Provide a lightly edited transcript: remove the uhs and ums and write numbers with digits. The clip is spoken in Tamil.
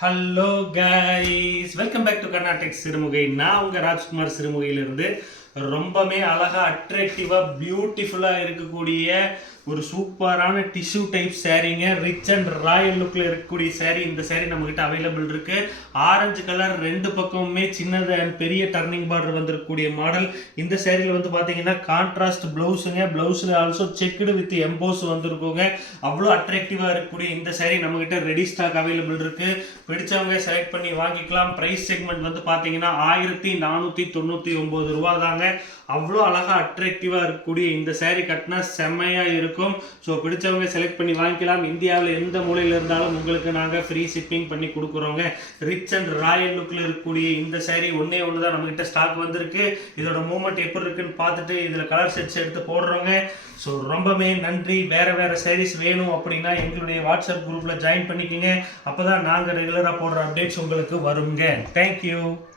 Hello guys, welcome back to Karnatak Sirumugai. நான் உங்கள் ராஜ்குமார் சிறுமுகையிலிருந்து ரொம்பவே அழகாக அட்ராக்டிவாக பியூட்டிஃபுல்லாக இருக்கக்கூடிய ஒரு சூப்பரான டிஷ்யூ டைப் சாரீங்க. ரிச் அண்ட் ராயல் லுக்கில் இருக்கக்கூடிய சாரீ. இந்த சாரீ நம்மகிட்ட அவைலபிள் இருக்குது. ஆரஞ்சு கலர், ரெண்டு பக்கமுமே சின்னது அண்ட் பெரிய டர்னிங் பார்டர் வந்திருக்கக்கூடிய மாடல். இந்த சாரியில் வந்து பார்த்தீங்கன்னா கான்ட்ராஸ்ட் ப்ளவுஸுங்க. ப்ளவுஸில் ஆல்சோ செக்குடு வித் எம்போஸ் வந்திருக்குங்க. அவ்வளோ அட்ராக்டிவாக இருக்கக்கூடிய இந்த சாரீ நம்மகிட்ட ரெடி ஸ்டாக் அவைலபிள் இருக்குது. பிடிச்சவங்க செலக்ட் பண்ணி வாங்கிக்கலாம். ப்ரைஸ் செக்மெண்ட் வந்து பார்த்தீங்கன்னா 1499 ரூபா தாங்க. அவ்வளோ அழகாக அட்ராக்டிவாக இருக்கக்கூடிய இந்த சாரீ கட்டினா செம்மையாக இருக்கும். ஸோ பிடிச்சவங்க செலக்ட் பண்ணி வாங்கிக்கலாம். இந்தியாவில் எந்த மூலையில் இருந்தாலும் உங்களுக்கு நாங்கள் ஃப்ரீ ஷிப்பிங் பண்ணி கொடுக்குறோங்க. ரிச் அண்ட் ராயல் லுக்கில் இருக்கக்கூடிய இந்த சாரீ ஒன்று தான் நம்மகிட்ட ஸ்டாக் வந்திருக்கு. இதோட மூமெண்ட் எப்படி இருக்குன்னு பார்த்துட்டு இதில் கலர் செட்ஸ் எடுத்து போடுறோங்க. ஸோ ரொம்பவே நன்றி. வேறு சாரீஸ் வேணும் அப்படின்னா எங்களுடைய வாட்ஸ்அப் குரூப்பில் ஜாயின் பண்ணிக்கோங்க. அப்போ தான் நாங்கள் ரெகுலராக போடுற அப்டேட்ஸ் உங்களுக்கு வருங்க. தேங்க்யூ.